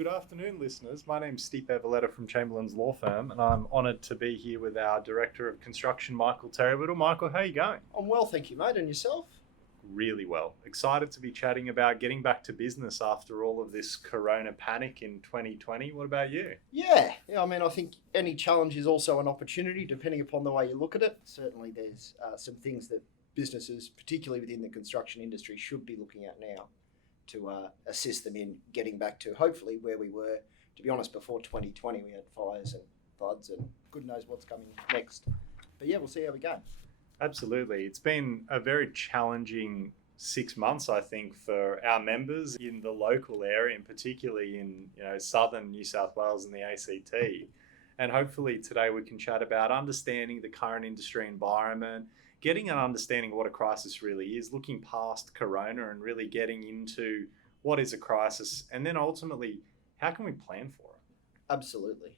Good afternoon, listeners. My name's Steve Evaletta from Chamberlains Law Firm, and I'm honoured to be here with our Director of Construction, Michael Terrywiddle. Michael, how are you going? I'm well, thank you, mate. And yourself? Really well. Excited to be chatting about getting back to business after all of this corona panic in 2020. What about you? Yeah. I think any challenge is also an opportunity, depending upon the way you look at it. Certainly, there's some things that businesses, particularly within the construction industry, should be looking at now to assist them in getting back to hopefully where we were. To be honest, before 2020, we had fires and floods and good knows what's coming next. But yeah, we'll see how we go. Absolutely. It's been a very challenging 6 months, I think, for our members in the local area, and particularly in southern New South Wales and the ACT. And hopefully today we can chat about understanding the current industry environment, getting an understanding of what a crisis really is, looking past corona and really getting into what is a crisis, and then ultimately, how can we plan for it? Absolutely.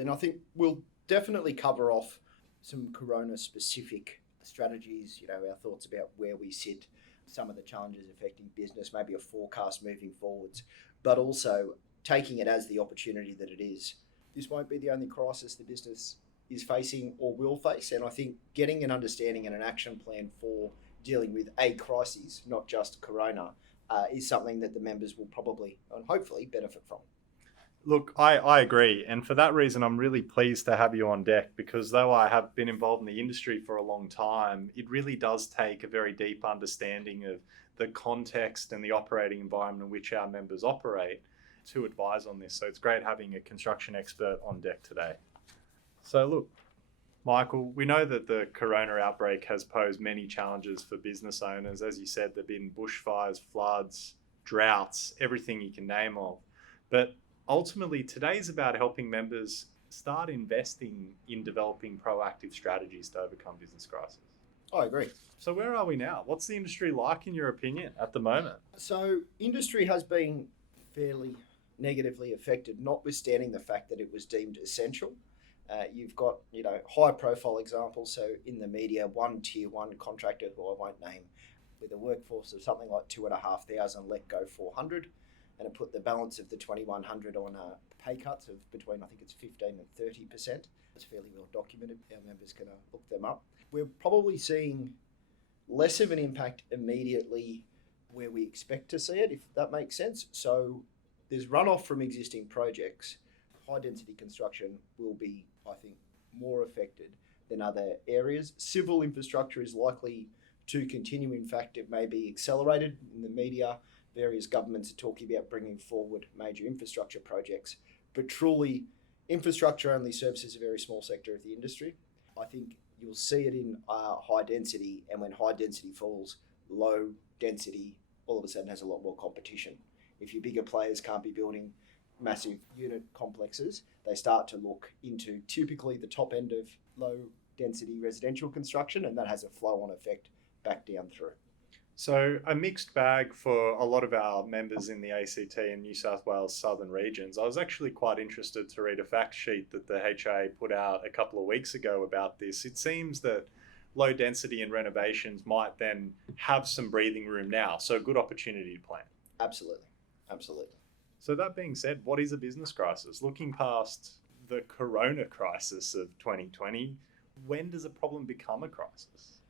And I think we'll definitely cover off some corona-specific strategies, our thoughts about where we sit, some of the challenges affecting business, maybe a forecast moving forwards, but also taking it as the opportunity that it is. This won't be the only crisis the business is facing or will face, and I think getting an understanding and an action plan for dealing with a crisis, not just corona, is something that the members will probably and hopefully benefit from. Look, I agree. And for that reason, I'm really pleased to have you on deck, because though I have been involved in the industry for a long time, it really does take a very deep understanding of the context and the operating environment in which our members operate to advise on this. So it's great having a construction expert on deck today. So look, Michael, we know that the corona outbreak has posed many challenges for business owners. As you said, there have been bushfires, floods, droughts, everything you can name of. But ultimately, today's about helping members start investing in developing proactive strategies to overcome business crisis. I agree. So where are we now? What's the industry like, in your opinion, at the moment? So industry has been fairly negatively affected, notwithstanding the fact that it was deemed essential. You've got, high profile examples. So in the media, one tier one contractor, who I won't name, with a workforce of something like 2,500 let go 400, and it put the balance of the 2,100 on pay cuts of between, I think it's 15 and 30%. It's fairly well documented. Our members can look them up. We're probably seeing less of an impact immediately where we expect to see it, if that makes sense. So there's runoff from existing projects. High density construction will be, I think, more affected than other areas. Civil infrastructure is likely to continue. In fact, it may be accelerated. In the media, various governments are talking about bringing forward major infrastructure projects. But truly, infrastructure only services a very small sector of the industry. I think you'll see it in high density, and when high density falls, low density all of a sudden has a lot more competition. If your bigger players can't be building massive unit complexes, they start to look into typically the top end of low density residential construction, and that has a flow on effect back down through. So a mixed bag for a lot of our members in the ACT and New South Wales southern regions. I was actually quite interested to read a fact sheet that the HIA put out a couple of weeks ago about this. It seems that low density and renovations might then have some breathing room now, so a good opportunity to plan. Absolutely. So that being said, what is a business crisis? Looking past the corona crisis of 2020, when does a problem become a crisis?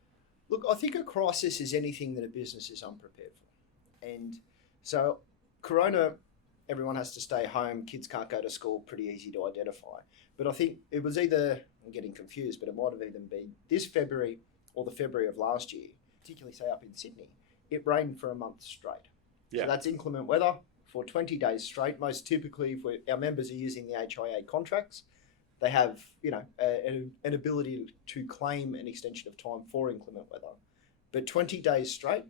Look, I think a crisis is anything that a business is unprepared for. And so corona, everyone has to stay home, kids can't go to school, pretty easy to identify. But I think it was either, I'm getting confused, but it might have even been this February or the February of last year, particularly say up in Sydney, it rained for a month straight. Yeah. So that's inclement weather for 20 days straight. Most typically, if our members are using the HIA contracts, they have an ability to claim an extension of time for inclement weather. But 20 days straight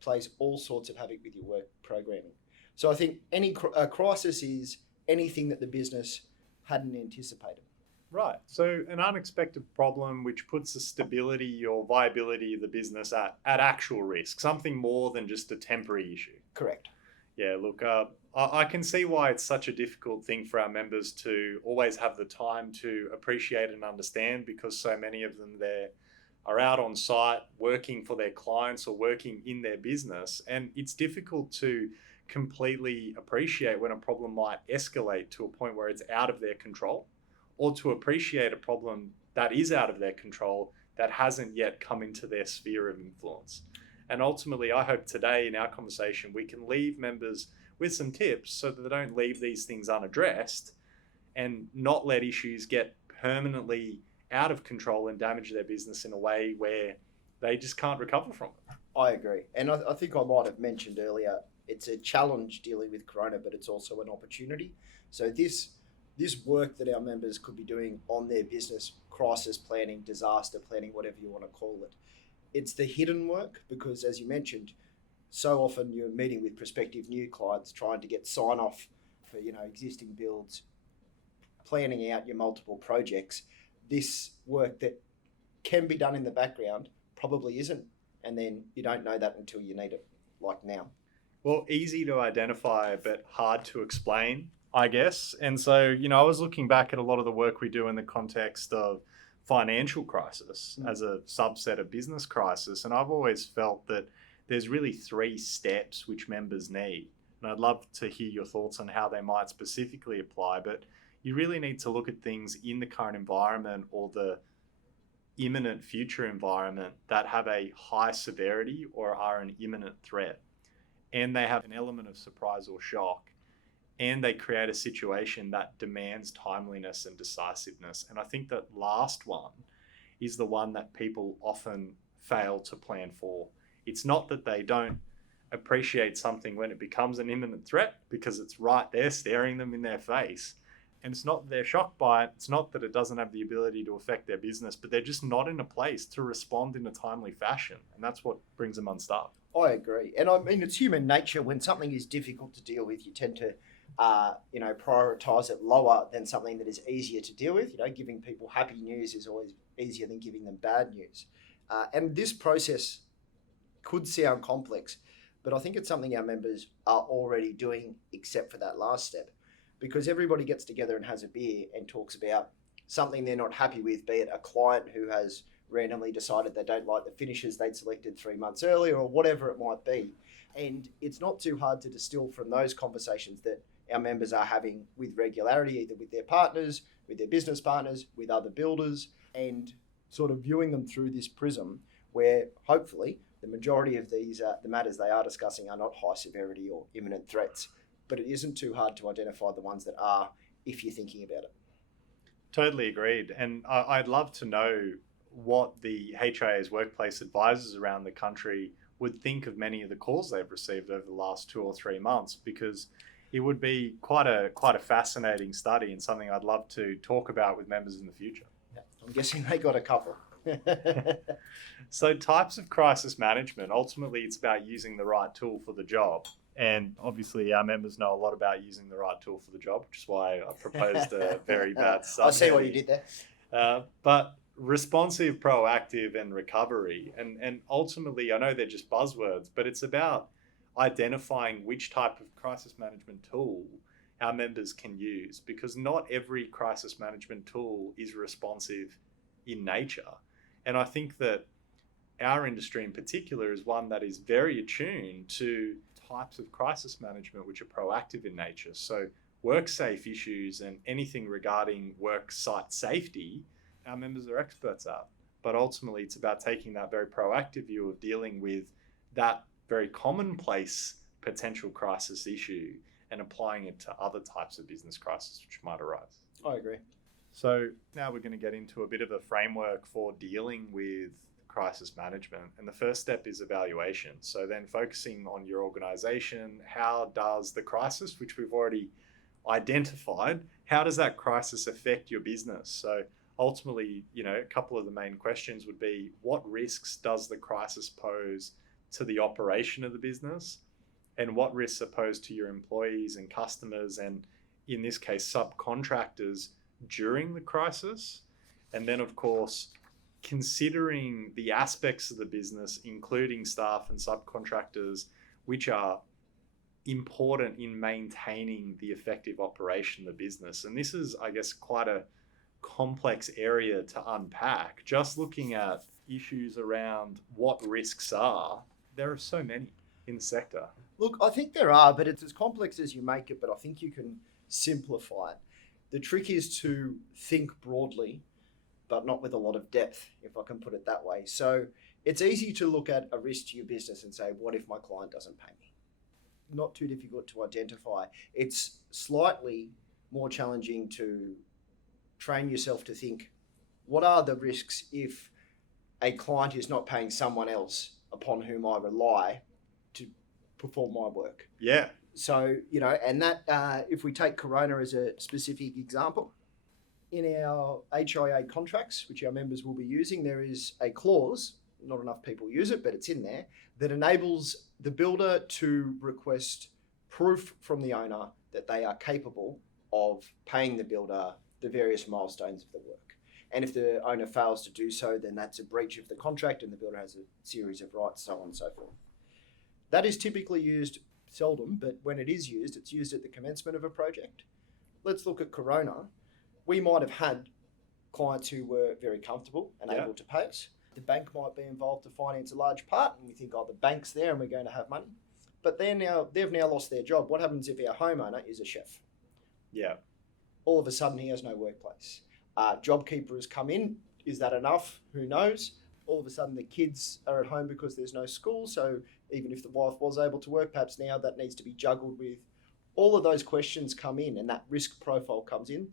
plays all sorts of havoc with your work programming. So I think any crisis is anything that the business hadn't anticipated. Right. So an unexpected problem which puts the stability or viability of the business at actual risk, something more than just a temporary issue. Correct. Yeah, look, I can see why it's such a difficult thing for our members to always have the time to appreciate and understand, because so many of them there are out on site working for their clients or working in their business. And it's difficult to completely appreciate when a problem might escalate to a point where it's out of their control, or to appreciate a problem that is out of their control that hasn't yet come into their sphere of influence. And ultimately, I hope today in our conversation, we can leave members with some tips so that they don't leave these things unaddressed and not let issues get permanently out of control and damage their business in a way where they just can't recover from it. I agree. And I think I might have mentioned earlier, it's a challenge dealing with Corona, but it's also an opportunity. So this work that our members could be doing on their business, crisis planning, disaster planning, whatever you want to call it, it's the hidden work, because as you mentioned, so often you're meeting with prospective new clients trying to get sign off for existing builds, planning out your multiple projects. This work that can be done in the background probably isn't, and then you don't know that until you need it, like now. Well, easy to identify, but hard to explain, I guess. And so, I was looking back at a lot of the work we do in the context of financial crisis as a subset of business crisis. And I've always felt that there's really 3 steps which members need. And I'd love to hear your thoughts on how they might specifically apply, but you really need to look at things in the current environment or the imminent future environment that have a high severity or are an imminent threat. And they have an element of surprise or shock. And they create a situation that demands timeliness and decisiveness. And I think that last one is the one that people often fail to plan for. It's not that they don't appreciate something when it becomes an imminent threat, because it's right there staring them in their face. And it's not that they're shocked by it. It's not that it doesn't have the ability to affect their business, but they're just not in a place to respond in a timely fashion. And that's what brings them unstuck. I agree. And I mean, it's human nature. When something is difficult to deal with, you tend to prioritize it lower than something that is easier to deal with. Giving people happy news is always easier than giving them bad news. And this process could sound complex, but I think it's something our members are already doing, except for that last step, because everybody gets together and has a beer and talks about something they're not happy with, be it a client who has randomly decided they don't like the finishes they'd selected 3 months earlier, or whatever it might be. And it's not too hard to distill from those conversations that our members are having with regularity, either with their partners, with their business partners, with other builders, and sort of viewing them through this prism where hopefully the majority of these the matters they are discussing are not high severity or imminent threats, but it isn't too hard to identify the ones that are if you're thinking about it. Totally agreed. And I'd love to know what the HIA's workplace advisors around the country would think of many of the calls they've received over the last 2 or 3 months, because it would be quite a fascinating study and something I'd love to talk about with members in the future. Yeah, I'm guessing they got a couple. So types of crisis management, ultimately it's about using the right tool for the job. And obviously our members know a lot about using the right tool for the job, which is why I proposed a very bad subheading. I see what you did there. But responsive, proactive, and recovery. And ultimately, I know they're just buzzwords, but it's about identifying which type of crisis management tool our members can use, because not every crisis management tool is responsive in nature. And I think that our industry in particular is one that is very attuned to types of crisis management which are proactive in nature. So work safe issues and anything regarding work site safety, our members are experts at. But ultimately, it's about taking that very proactive view of dealing with that very commonplace potential crisis issue and applying it to other types of business crises which might arise. I agree. So now we're going to get into a bit of a framework for dealing with crisis management. And the first step is evaluation. So then focusing on your organization, how does the crisis, which we've already identified, how does that crisis affect your business? So ultimately, a couple of the main questions would be, what risks does the crisis pose to the operation of the business? And what risks are posed to your employees and customers, and in this case, subcontractors during the crisis? And then, of course, considering the aspects of the business, including staff and subcontractors, which are important in maintaining the effective operation of the business. And this is, I guess, quite a complex area to unpack. Just looking at issues around what risks are, there are so many in the sector. Look, I think there are, but it's as complex as you make it, but I think you can simplify it. The trick is to think broadly, but not with a lot of depth, if I can put it that way. So it's easy to look at a risk to your business and say, what if my client doesn't pay me? Not too difficult to identify. It's slightly more challenging to train yourself to think, what are the risks if a client is not paying someone else upon whom I rely to perform my work? Yeah. So, and that, if we take Corona as a specific example, in our HIA contracts, which our members will be using, there is a clause, not enough people use it, but it's in there, that enables the builder to request proof from the owner that they are capable of paying the builder the various milestones of the work. And if the owner fails to do so, then that's a breach of the contract and the builder has a series of rights, so on and so forth. That is typically used seldom, but when it is used, it's used at the commencement of a project. Let's look at Corona. We might have had clients who were very comfortable and able to pay us. The bank might be involved to finance a large part, and we think, the bank's there and we're going to have money. But they've now lost their job. What happens if our homeowner is a chef? Yeah. All of a sudden, he has no workplace. JobKeeper has come in. Is that enough? Who knows? All of a sudden, the kids are at home because there's no school. So even if the wife was able to work, perhaps now that needs to be juggled with. All of those questions come in, and that risk profile comes in.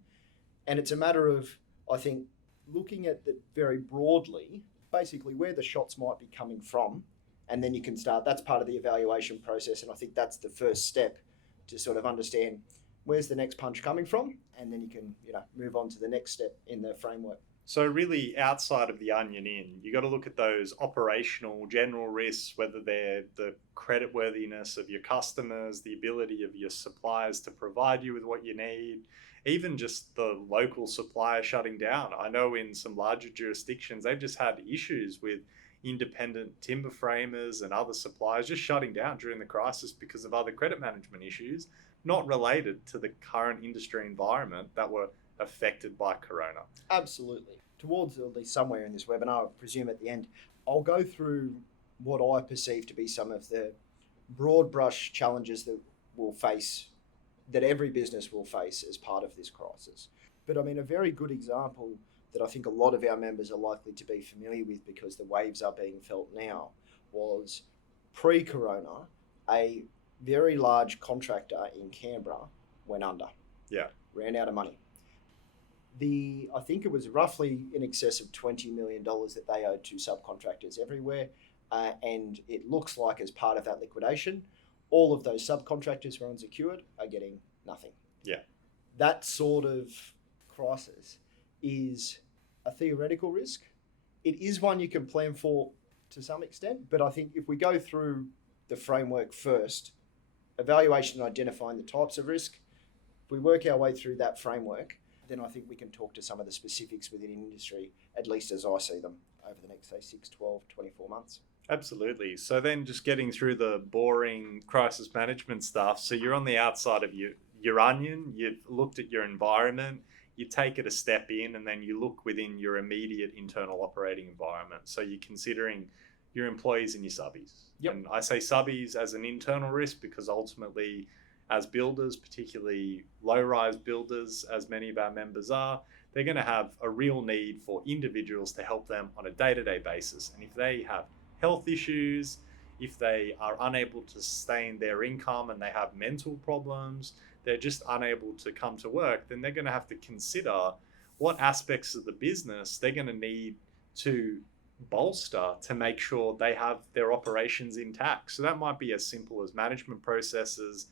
And it's a matter of, I think, looking at it very broadly, basically where the shots might be coming from, and then you can start. That's part of the evaluation process, and I think that's the first step to sort of understand where's the next punch coming from, and then you can move on to the next step in the framework. So really, outside of the onion you got to look at those operational general risks, whether they're the creditworthiness of your customers, the ability of your suppliers to provide you with what you need, even just the local supplier shutting down. I know in some larger jurisdictions, they've just had issues with independent timber framers and other suppliers just shutting down during the crisis because of other credit management issues, not related to the current industry environment that were affected by Corona. Absolutely. Towards at least somewhere in this webinar, I presume at the end, I'll go through what I perceive to be some of the broad brush challenges that we'll face, that every business will face as part of this crisis. But I mean, a very good example that I think a lot of our members are likely to be familiar with because the waves are being felt now was pre-Corona, a very large contractor in Canberra went under. Yeah. Ran out of money. I think it was roughly in excess of $20 million that they owed to subcontractors everywhere. And it looks like as part of that liquidation, all of those subcontractors who are unsecured are getting nothing. Yeah. That sort of crisis is a theoretical risk. It is one you can plan for to some extent, but I think if we go through the framework first, evaluation and identifying the types of risk, if we work our way through that framework, then I think we can talk to some of the specifics within industry, at least as I see them, over the next, say, 6, 12, 24 months. Absolutely. So then just getting through the boring crisis management stuff. So you're on the outside of your onion, you've looked at your environment, you take it a step in, and then you look within your immediate internal operating environment. So you're considering your employees and your subbies. Yep. And I say subbies as an internal risk because ultimately, as builders, particularly low-rise builders, as many of our members are, they're going to have a real need for individuals to help them on a day-to-day basis. And if they have health issues, if they are unable to sustain their income and they have mental problems, they're just unable to come to work, then they're going to have to consider what aspects of the business they're going to need to bolster to make sure they have their operations intact. So that might be as simple as management processes,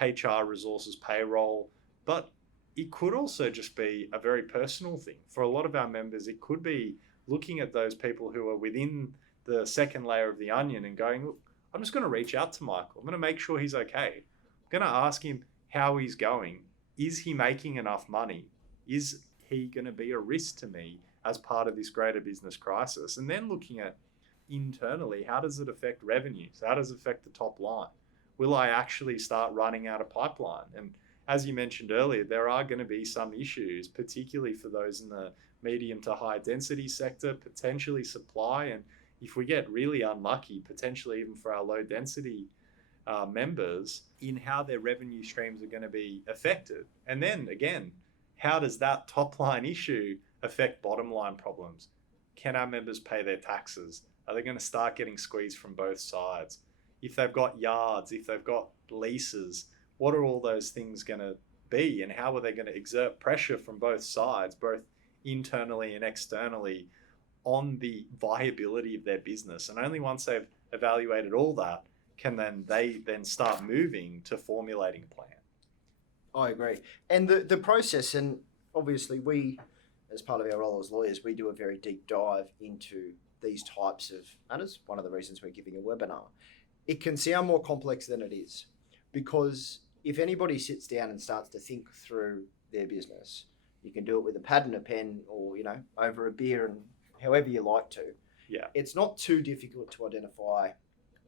HR resources, payroll, but it could also just be a very personal thing. For a lot of our members, it could be looking at those people who are within the second layer of the onion and going, look, I'm just going to reach out to Michael. I'm going to make sure he's okay. I'm going to ask him how he's going. Is he making enough money? Is he going to be a risk to me as part of this greater business crisis? And then looking at internally, how does it affect revenues? How does it affect the top line? Will I actually start running out of pipeline? And as you mentioned earlier, there are going to be some issues, particularly for those in the medium to high density sector, potentially supply. And if we get really unlucky, potentially even for our low density members in how their revenue streams are going to be affected. And then again, how does that top line issue affect bottom line problems? Can our members pay their taxes? Are they going to start getting squeezed from both sides? If they've got yards, if they've got leases, what are all those things going to be? And how are they going to exert pressure from both sides, both internally and externally, on the viability of their business? And only once they've evaluated all that can they start moving to formulating a plan. I agree. And the process, and obviously we, as part of our role as lawyers, we do a very deep dive into these types of matters. One of the reasons we're giving a webinar. It can sound more complex than it is, because if anybody sits down and starts to think through their business, you can do it with a pad and a pen, or, over a beer, and however you like to. Yeah. It's not too difficult to identify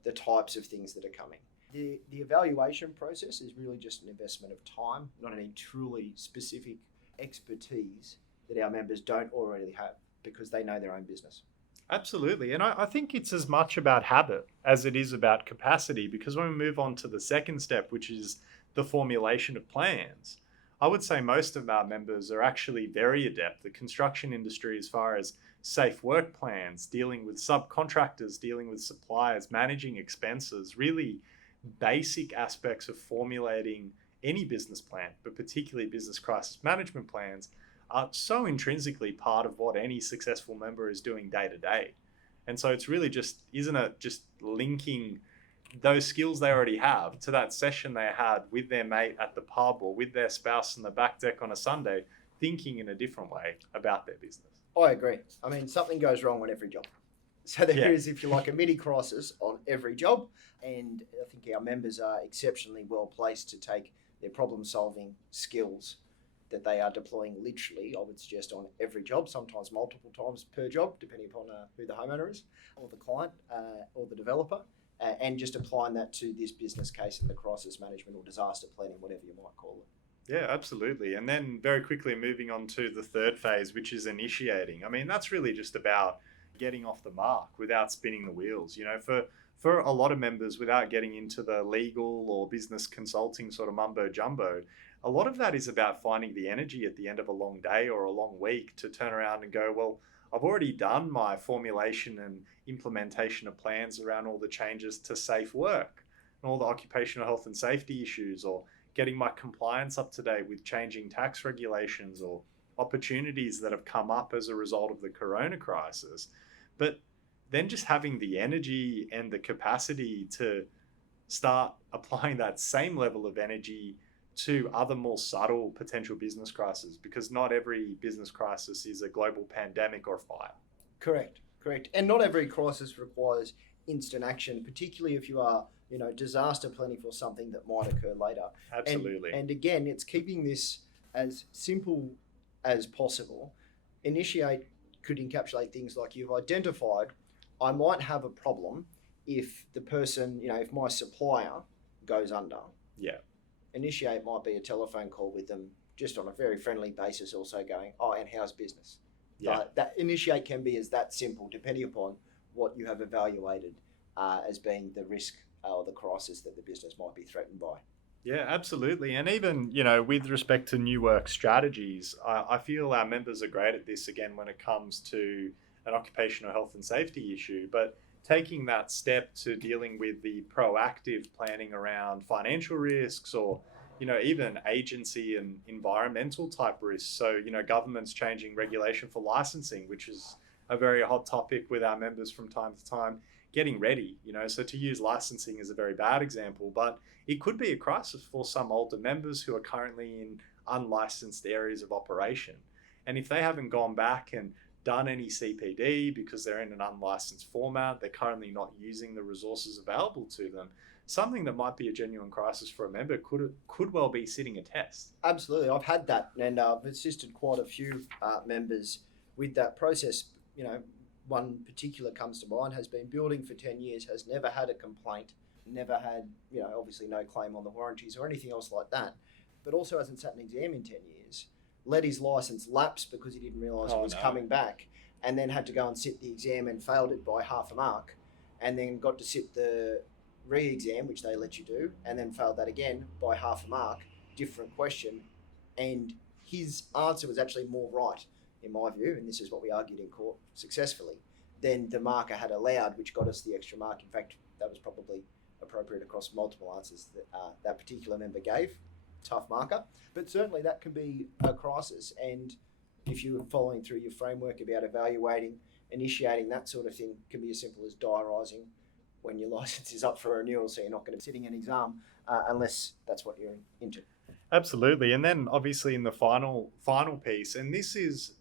the types of things that are coming. The evaluation process is really just an investment of time, not any truly specific expertise that our members don't already have, because they know their own business. Absolutely. And I think it's as much about habit as it is about capacity, because when we move on to the second step, which is the formulation of plans, I would say most of our members are actually very adept. The construction industry, as far as safe work plans, dealing with subcontractors, dealing with suppliers, managing expenses, really basic aspects of formulating any business plan, but particularly business crisis management plans, are so intrinsically part of what any successful member is doing day to day. And so it's really isn't it just linking those skills they already have to that session they had with their mate at the pub or with their spouse on the back deck on a Sunday, thinking in a different way about their business. I agree. I mean, something goes wrong on every job. So there is, if you like, a mini crisis on every job. And I think our members are exceptionally well placed to take their problem solving skills that they are deploying literally, I would suggest, on every job, sometimes multiple times per job, depending upon who the homeowner is, or the client, or the developer, and just applying that to this business case and the crisis management or disaster planning, whatever you might call it. Yeah, absolutely. And then very quickly moving on to the third phase, which is initiating. I mean, that's really just about getting off the mark without spinning the wheels. For a lot of members, without getting into the legal or business consulting sort of mumbo jumbo, a lot of that is about finding the energy at the end of a long day or a long week to turn around and go, well, I've already done my formulation and implementation of plans around all the changes to safe work and all the occupational health and safety issues, or getting my compliance up to date with changing tax regulations or opportunities that have come up as a result of the corona crisis. But then just having the energy and the capacity to start applying that same level of energy to other more subtle potential business crises, because not every business crisis is a global pandemic or fire. Correct. And not every crisis requires instant action, particularly if you are, disaster planning for something that might occur later. Absolutely. And again, it's keeping this as simple as possible. Initiate could encapsulate things like, you've identified, I might have a problem if the person, if my supplier goes under. Yeah. Initiate might be a telephone call with them, just on a very friendly basis, also going, and how's business? Yeah. That initiate can be as that simple, depending upon what you have evaluated as being the risk or the crisis that the business might be threatened by. Yeah, absolutely. And even, with respect to new work strategies, I feel our members are great at this, again, when it comes to an occupational health and safety issue, but taking that step to dealing with the proactive planning around financial risks, or, even agency and environmental type risks. So, government's changing regulation for licensing, which is a very hot topic with our members from time to time, getting ready, so to use licensing is a very bad example, but it could be a crisis for some older members who are currently in unlicensed areas of operation. And if they haven't gone back and done any CPD because they're in an unlicensed format, they're currently not using the resources available to them, something that might be a genuine crisis for a member could well be sitting a test. Absolutely. I've had that, and I've assisted quite a few members with that process. One particular comes to mind, has been building for 10 years, has never had a complaint, never had, obviously no claim on the warranties or anything else like that, but also hasn't sat an exam in 10 years, let his license lapse because he didn't realise it was coming back, and then had to go and sit the exam and failed it by half a mark, and then got to sit the re-exam, which they let you do, and then failed that again by half a mark, different question, and his answer was actually more right, in my view, and this is what we argued in court successfully, than the marker had allowed, which got us the extra mark. In fact, that was probably appropriate across multiple answers that that particular member gave. Tough marker, but certainly that can be a crisis. And if you're following through your framework about evaluating, initiating, that sort of thing, can be as simple as diarising when your license is up for renewal, so you're not going to be sitting an exam unless that's what you're into. Absolutely. And then obviously in the final piece, and this is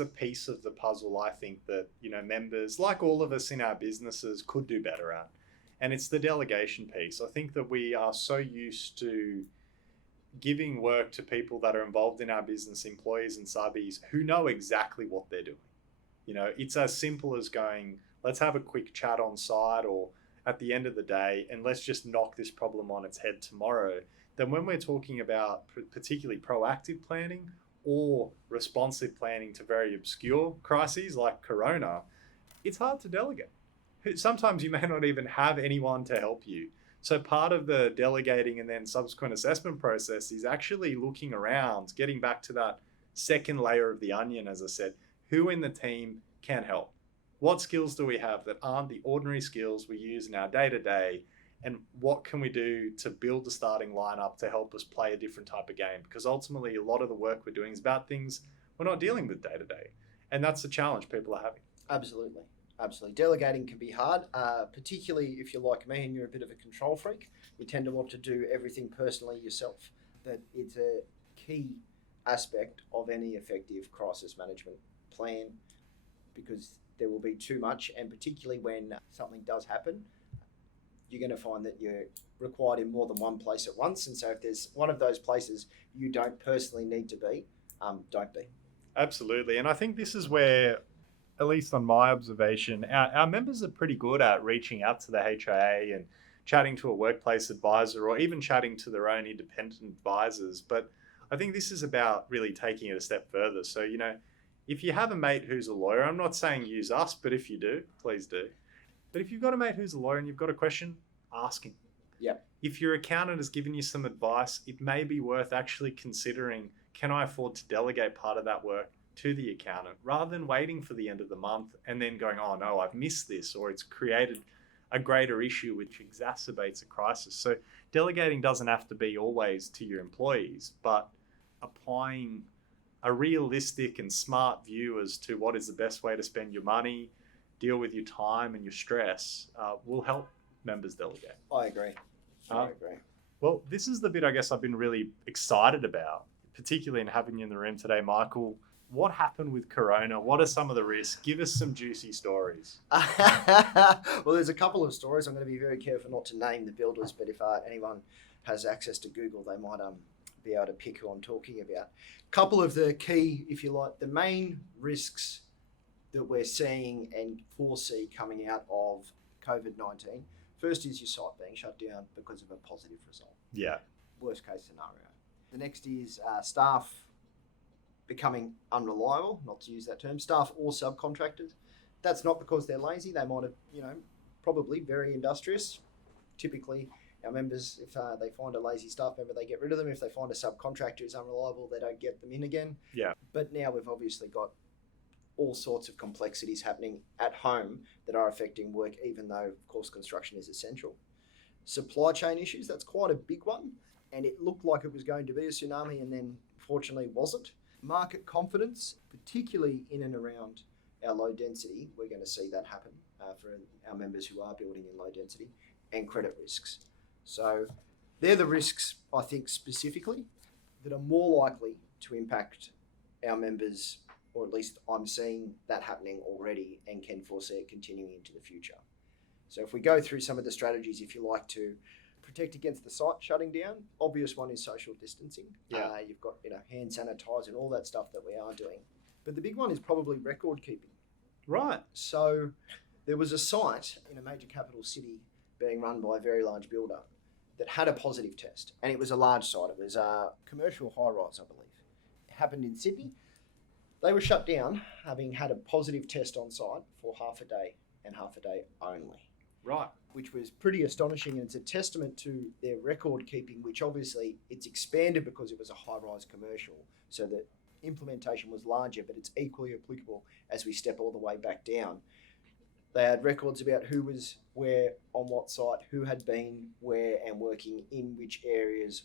a piece of the puzzle I think that, you know, members, like all of us in our businesses, could do better at. And it's the delegation piece. I think that we are so used to giving work to people that are involved in our business, employees and subbies, who know exactly what they're doing. You know, it's as simple as going, let's have a quick chat on site or at the end of the day, and let's just knock this problem on its head tomorrow. Then when we're talking about particularly proactive planning or responsive planning to very obscure crises like Corona, it's hard to delegate. Sometimes you may not even have anyone to help you. So part of the delegating and then subsequent assessment process is actually looking around, getting back to that second layer of the onion, as I said, who in the team can help? What skills do we have that aren't the ordinary skills we use in our day-to-day? And what can we do to build the starting lineup to help us play a different type of game? Because ultimately, a lot of the work we're doing is about things we're not dealing with day-to-day. And that's the challenge people are having. Absolutely. Absolutely. Delegating can be hard, particularly if you're like me and you're a bit of a control freak. You tend to want to do everything personally yourself. But it's a key aspect of any effective crisis management plan, because there will be too much, and particularly when something does happen, you're going to find that you're required in more than one place at once. And so if there's one of those places you don't personally need to be, don't be. Absolutely. And I think this is where, at least on my observation, our members are pretty good at reaching out to the HIA and chatting to a workplace advisor or even chatting to their own independent advisors. But I think this is about really taking it a step further. So, you know, if you have a mate who's a lawyer, I'm not saying use us, but if you do, please do. But if you've got a mate who's a lawyer and you've got a question, ask him. Yeah. If your accountant has given you some advice, it may be worth actually considering, can I afford to delegate part of that work to the accountant, rather than waiting for the end of the month and then going, oh no, I've missed this, or it's created a greater issue which exacerbates a crisis. So delegating doesn't have to be always to your employees, but applying a realistic and smart view as to what is the best way to spend your money, deal with your time and your stress, will help members delegate. I agree. I agree. Well, this is the bit I guess I've been really excited about, particularly in having you in the room today, Michael. What happened with Corona? What are some of the risks? Give us some juicy stories. Well, there's a couple of stories. I'm going to be very careful not to name the builders, but if anyone has access to Google, they might be able to pick who I'm talking about. A couple of the key, if you like, the main risks that we're seeing and foresee coming out of COVID-19. First is your site being shut down because of a positive result. Yeah. Worst case scenario. The next is staff becoming unreliable, not to use that term, staff or subcontractors. That's not because they're lazy. They might have, probably very industrious. Typically, our members, if they find a lazy staff member, they get rid of them. If they find a subcontractor who's unreliable, they don't get them in again. Yeah. But now we've obviously got all sorts of complexities happening at home that are affecting work, even though, of course, construction is essential. Supply chain issues, that's quite a big one. And it looked like it was going to be a tsunami and then fortunately wasn't. Market confidence, particularly in and around our low density, we're going to see that happen for our members who are building in low density, and credit risks. So they're the risks, I think, specifically that are more likely to impact our members, or at least I'm seeing that happening already and can foresee it continuing into the future. So if we go through some of the strategies, if you like, to protect against the site shutting down, obvious one is social distancing. Yeah. You've got hand sanitizer and all that stuff that we are doing. But the big one is probably record keeping. Right. So there was a site in a major capital city being run by a very large builder that had a positive test. And it was a large site. It was a commercial high-rise, I believe. It happened in Sydney. They were shut down, having had a positive test on site for half a day and half a day only. Right. which was pretty astonishing, and it's a testament to their record keeping, which obviously it's expanded because it was a high-rise commercial, so that implementation was larger, but it's equally applicable as we step all the way back down. They had records about who was where, on what site, who had been where and working in which areas.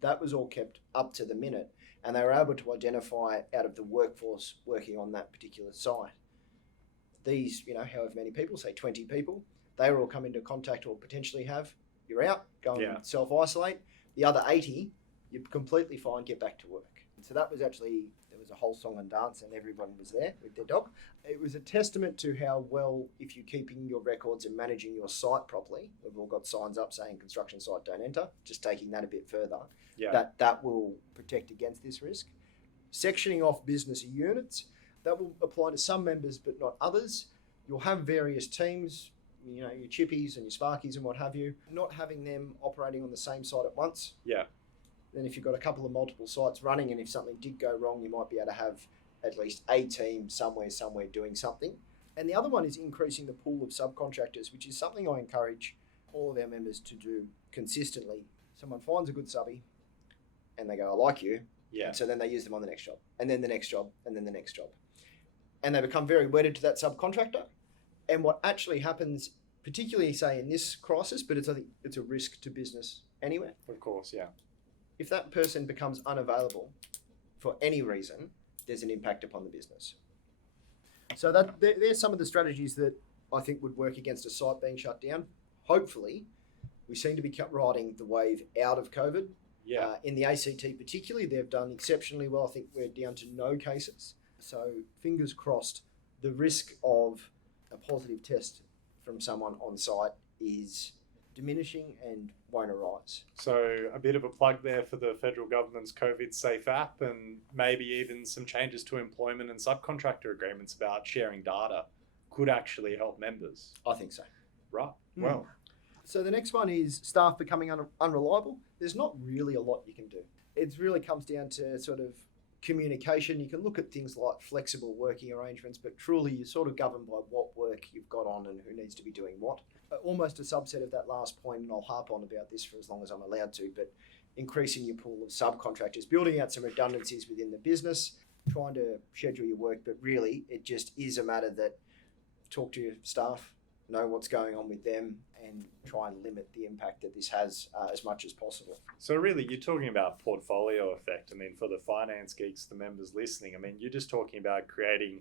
That was all kept up to the minute, and they were able to identify out of the workforce working on that particular site. These, however many people, say 20 people, they were all come into contact or potentially have. You're out, go and self-isolate. The other 80, you're completely fine, get back to work. So that was actually, there was a whole song and dance and everyone was there with their dog. It was a testament to how well, if you're keeping your records and managing your site properly, we've all got signs up saying construction site don't enter, just taking that a bit further, that will protect against this risk. Sectioning off business units, that will apply to some members but not others. You'll have various teams, your chippies and your sparkies and what have you, not having them operating on the same site at once. Yeah. Then if you've got a couple of multiple sites running and if something did go wrong, you might be able to have at least a team somewhere doing something. And the other one is increasing the pool of subcontractors, which is something I encourage all of our members to do consistently. Someone finds a good subby and they go, I like you. Yeah. And so then they use them on the next job and then the next job and then the next job. And they become very wedded to that subcontractor. And what actually happens, particularly say in this crisis, but I think it's a risk to business anywhere. Of course, yeah. If that person becomes unavailable for any reason, there's an impact upon the business. So there's some of the strategies that I think would work against a site being shut down. Hopefully, we seem to be riding the wave out of COVID. Yeah. In the ACT particularly, they've done exceptionally well. I think we're down to no cases. So fingers crossed, the risk of a positive test from someone on site is diminishing and won't arise. So a bit of a plug there for the federal government's COVID Safe app, and maybe even some changes to employment and subcontractor agreements about sharing data could actually help members. I think so. Right. Well. So the next one is staff becoming unreliable. There's not really a lot you can do. It really comes down to sort of communication. You can look at things like flexible working arrangements, but truly you're sort of governed by what work you've got on and who needs to be doing what. Almost a subset of that last point, and I'll harp on about this for as long as I'm allowed to, but increasing your pool of subcontractors, building out some redundancies within the business, trying to schedule your work, but really it just is a matter that talk to your staff, know what's going on with them, and try and limit the impact that this has as much as possible. So really, you're talking about portfolio effect. I mean, for the finance geeks, the members listening, I mean, you're just talking about creating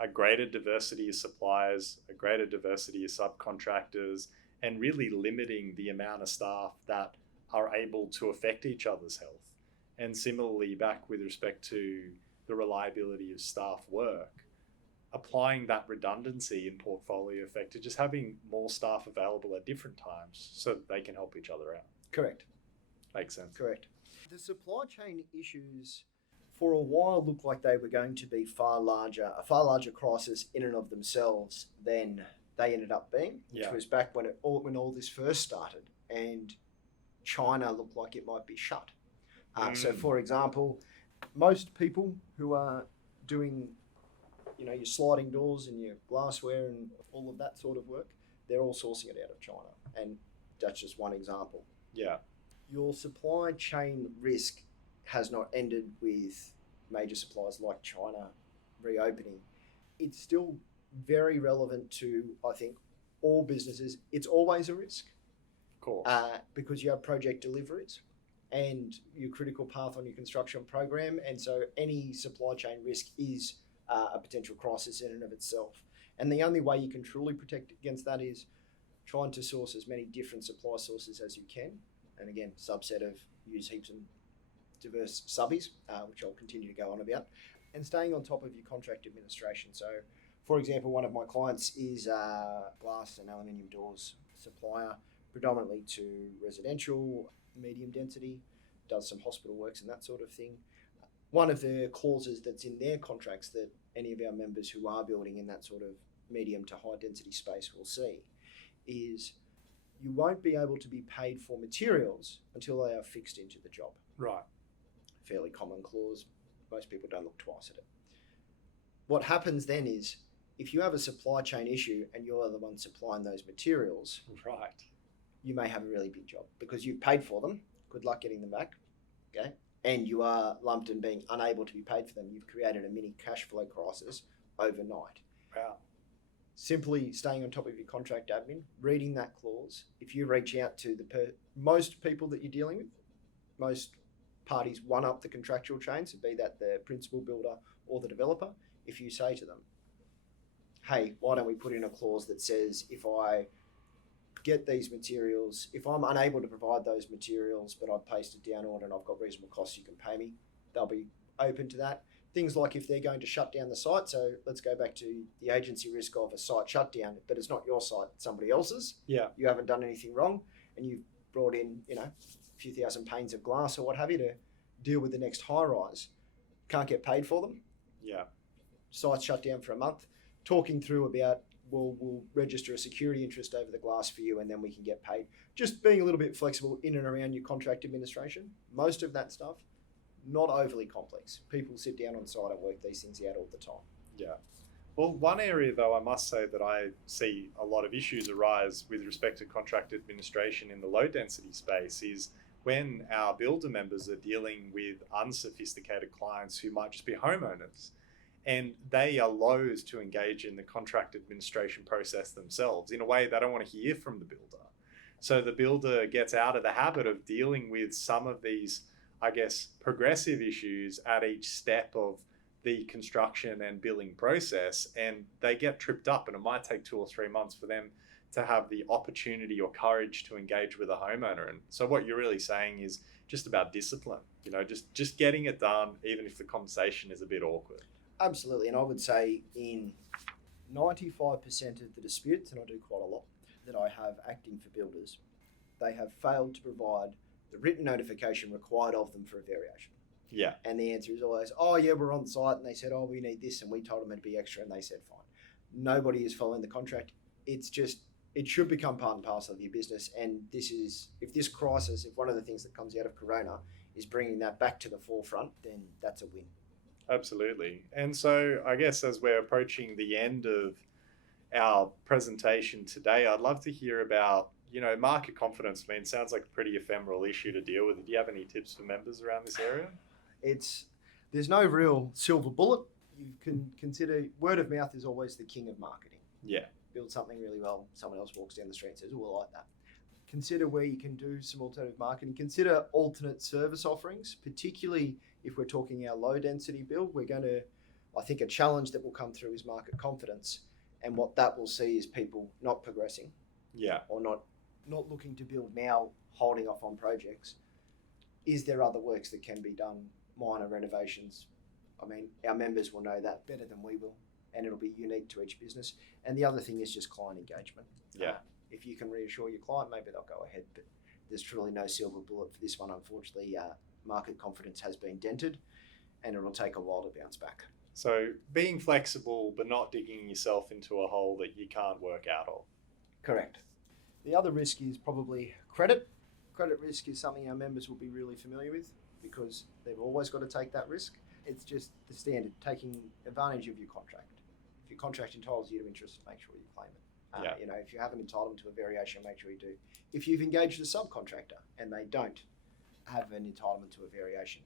a greater diversity of suppliers, a greater diversity of subcontractors, and really limiting the amount of staff that are able to affect each other's health. And similarly, back with respect to the reliability of staff work, applying that redundancy in portfolio effect to just having more staff available at different times so that they can help each other out. Correct. Makes sense. Correct. The supply chain issues for a while looked like they were going to be a far larger crisis in and of themselves than they ended up being, which was back when all this first started, and China looked like it might be shut. So, for example, most people who are doing, your sliding doors and your glassware and all of that sort of work, they're all sourcing it out of China, and that's just one example. Yeah. Your supply chain risk has not ended with major suppliers like China reopening. It's still very relevant to, I think, all businesses. It's always a risk. Of course. Because you have project deliveries and your critical path on your construction program. And so any supply chain risk is a potential crisis in and of itself. And the only way you can truly protect against that is trying to source as many different supply sources as you can. And again, subset of use heaps and diverse subbies, which I'll continue to go on about, and staying on top of your contract administration. So, for example, one of my clients is a glass and aluminium doors supplier, predominantly to residential, medium density, does some hospital works and that sort of thing. One of the clauses that's in their contracts that any of our members who are building in that sort of medium to high density space will see is you won't be able to be paid for materials until they are fixed into the job. Right. Fairly common clause. Most people don't look twice at it. What happens then is If you have a supply chain issue and you're the one supplying those materials, Right. you may have a really big job because you've paid for them. Good luck getting them back. Okay. And you are lumped in being unable to be paid for them. You've created a mini cash flow crisis overnight. Wow. Simply staying on top of your contract admin, reading that clause. If you reach out to most people that you're dealing with, most parties one up the contractual chain, so be that the principal builder or the developer. If you say to them, hey, why don't we put in a clause that says if I get these materials, if I'm unable to provide those materials, but I've placed a down order and I've got reasonable costs, you can pay me. They'll be open to that. Things like if they're going to shut down the site, so let's go back to the agency risk of a site shutdown, but it's not your site, it's somebody else's. Yeah. You haven't done anything wrong, and you've brought in, a few thousand panes of glass or what have you to deal with the next high rise. Can't get paid for them. Yeah. Site shut down for a month. Talking through about, we'll register a security interest over the glass for you and then we can get paid. Just being a little bit flexible in and around your contract administration. Most of that stuff, not overly complex. People sit down on site and work these things out all the time. Yeah. Well, one area though, I must say that I see a lot of issues arise with respect to contract administration in the low density space is when our builder members are dealing with unsophisticated clients who might just be homeowners. And they are loath to engage in the contract administration process themselves in a way they don't want to hear from the builder. So the builder gets out of the habit of dealing with some of these, I guess, progressive issues at each step of the construction and billing process, and they get tripped up, and it might take 2 or 3 months for them to have the opportunity or courage to engage with a homeowner. And so what you're really saying is just about discipline, just getting it done, even if the conversation is a bit awkward. Absolutely, and I would say in 95% of the disputes, and I do quite a lot, that I have acting for builders, they have failed to provide the written notification required of them for a variation. Yeah. And the answer is always, oh yeah, we're on site, and they said, oh, we need this, and we told them it'd be extra, and they said fine. Nobody is following the contract. It's just, it should become part and parcel of your business, and if this crisis, if one of the things that comes out of Corona is bringing that back to the forefront, then that's a win. Absolutely. And so I guess as we're approaching the end of our presentation today, I'd love to hear about, market confidence. Sounds like a pretty ephemeral issue to deal with. Do you have any tips for members around this area? There's no real silver bullet. You can consider word of mouth is always the king of marketing. Yeah. Build something really well, someone else walks down the street and says, oh, I like that. Consider where you can do some alternative marketing. Consider alternate service offerings, particularly if we're talking our low density build. I think a challenge that will come through is market confidence. And what that will see is people not progressing. Yeah. Or not looking to build now, holding off on projects. Is there other works that can be done, minor renovations? Our members will know that better than we will, and it'll be unique to each business. And the other thing is just client engagement. Yeah. If you can reassure your client, maybe they'll go ahead, but there's truly no silver bullet for this one. Unfortunately, market confidence has been dented, and it'll take a while to bounce back. So being flexible, but not digging yourself into a hole that you can't work out of. Correct. The other risk is probably credit. Credit risk is something our members will be really familiar with because they've always got to take that risk. It's just the standard, taking advantage of your contract. If your contract entitles you to interest, make sure you claim it. If you have an entitlement to a variation, make sure you do. If you've engaged a subcontractor and they don't have an entitlement to a variation,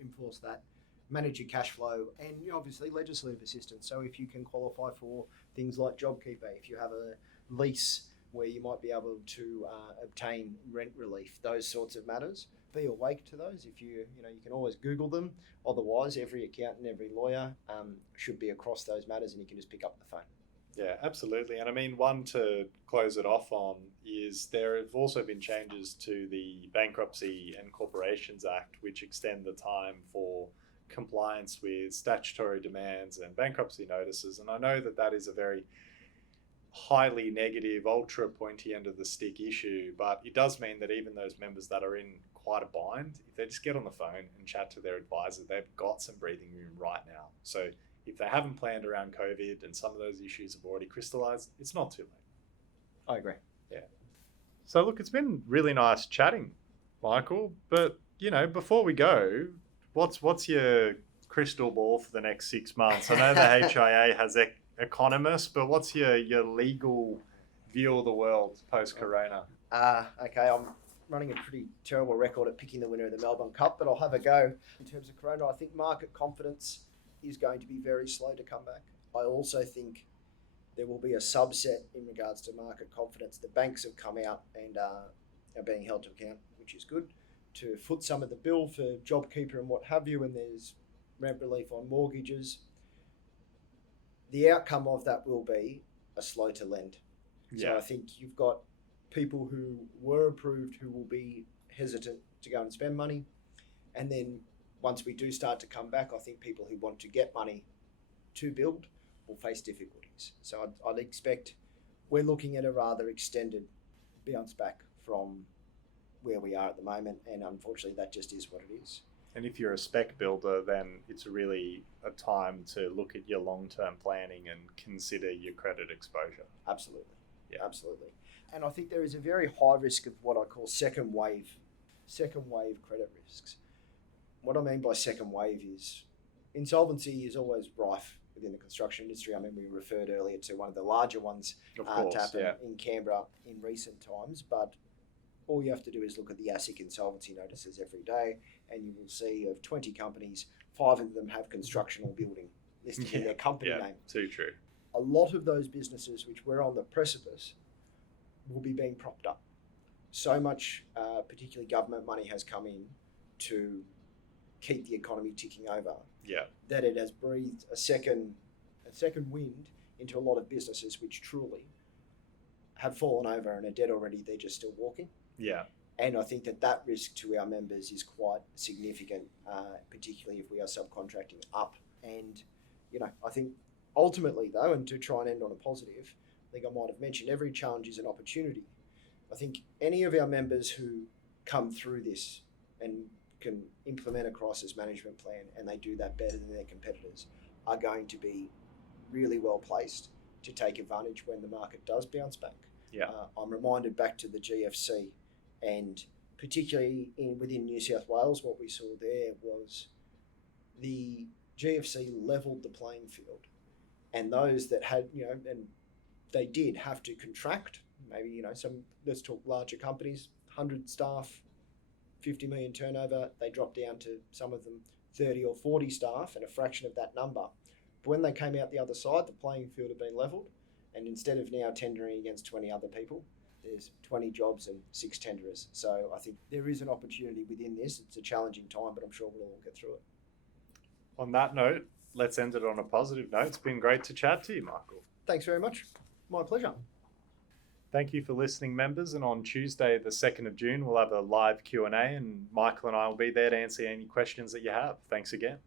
enforce that. Manage your cash flow, and obviously legislative assistance. So if you can qualify for things like JobKeeper, if you have a lease where you might be able to obtain rent relief, those sorts of matters, be awake to those. If you can always Google them. Otherwise, every accountant, every lawyer should be across those matters, and you can just pick up the phone. Yeah, absolutely. And one to close it off on is there have also been changes to the Bankruptcy and Corporations Act, which extend the time for compliance with statutory demands and bankruptcy notices. And I know that is a very highly negative, ultra pointy end of the stick issue, but it does mean that even those members that are in quite a bind, if they just get on the phone and chat to their advisor, they've got some breathing room right now. So if they haven't planned around COVID and some of those issues have already crystallized, it's not too late. I agree. Yeah. So look, it's been really nice chatting, Michael, but before we go, what's your crystal ball for the next 6 months? I know the HIA has economist, but what's your legal view of the world post-corona? Okay, I'm running a pretty terrible record at picking the winner of the Melbourne Cup, but I'll have a go. In terms of corona, I think market confidence is going to be very slow to come back. I also think there will be a subset in regards to market confidence. The banks have come out and are being held to account, which is good, to foot some of the bill for JobKeeper and what have you, and there's rent relief on mortgages. The outcome of that will be a slow to lend. So I think you've got people who were approved who will be hesitant to go and spend money. And then once we do start to come back, I think people who want to get money to build will face difficulties. So I'd expect we're looking at a rather extended bounce back from where we are at the moment. And unfortunately, that just is what it is. And if you're a spec builder, then it's really a time to look at your long-term planning and consider your credit exposure. Absolutely. Yeah, absolutely. And I think there is a very high risk of what I call second wave credit risks. What I mean by second wave is insolvency is always rife within the construction industry. I mean, we referred earlier to one of the larger ones to happen in Canberra in recent times, but all you have to do is look at the ASIC insolvency notices every day, and you will see of 20 companies, 5 of them have construction or building listed in their company name. Too true. A lot of those businesses which were on the precipice will be being propped up. So much, particularly government money, has come in to keep the economy ticking over. That it has breathed a second wind into a lot of businesses which truly have fallen over and are dead already. They're just still walking. And I think that risk to our members is quite significant, particularly if we are subcontracting up. And, I think ultimately though, and to try and end on a positive, I think I might have mentioned every challenge is an opportunity. I think any of our members who come through this and can implement a crisis management plan and they do that better than their competitors are going to be really well placed to take advantage when the market does bounce back. I'm reminded back to the GFC, and particularly within New South Wales, what we saw there was the GFC levelled the playing field, and those that had, and they did have to contract, maybe, some, let's talk larger companies, 100 staff, 50 million turnover, they dropped down to some of them 30 or 40 staff and a fraction of that number. But when they came out the other side, the playing field had been levelled, and instead of now tendering against 20 other people, there's 20 jobs and 6 tenderers. So I think there is an opportunity within this. It's a challenging time, but I'm sure we'll all get through it. On that note, let's end it on a positive note. It's been great to chat to you, Michael. Thanks very much. My pleasure. Thank you for listening, members. And on Tuesday, the 2nd of June, we'll have a live Q&A, and Michael and I will be there to answer any questions that you have. Thanks again.